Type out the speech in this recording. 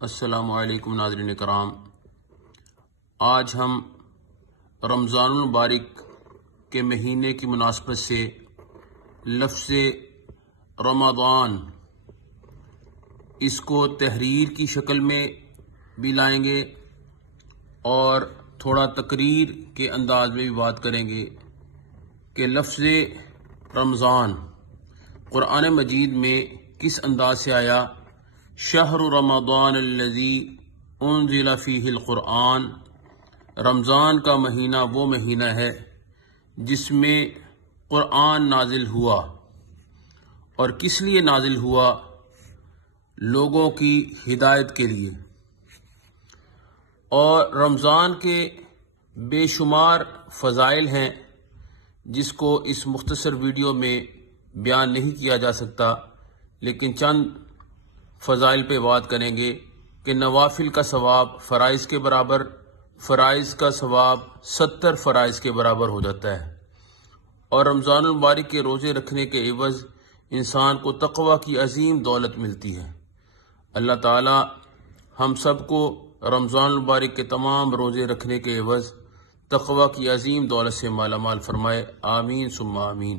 السلام علیکم ناظرین کرام، آج ہم رمضان المبارک کے مہینے کی مناسبت سے لفظ رمضان اس کو تحریر کی شکل میں بھی لائیں گے اور تھوڑا تقریر کے انداز میں بھی بات کریں گے کہ لفظ رمضان قرآن مجید میں کس انداز سے آیا۔ شہر رمضان الذی انزل فیہ القرآن، رمضان کا مہینہ وہ مہینہ ہے جس میں قرآن نازل ہوا، اور کس لیے نازل ہوا؟ لوگوں کی ہدایت کے لیے۔ اور رمضان کے بے شمار فضائل ہیں جس کو اس مختصر ویڈیو میں بیان نہیں کیا جا سکتا، لیکن چند فضائل پہ بات کریں گے کہ نوافل کا ثواب فرائض کے برابر، فرائض کا ثواب 70 فرائض کے برابر ہو جاتا ہے، اور رمضان المبارک کے روزے رکھنے کے عوض انسان کو تقوی کی عظیم دولت ملتی ہے۔ اللہ تعالی ہم سب کو رمضان المبارک کے تمام روزے رکھنے کے عوض تقوی کی عظیم دولت سے مالا مال فرمائے، آمین ثم آمین۔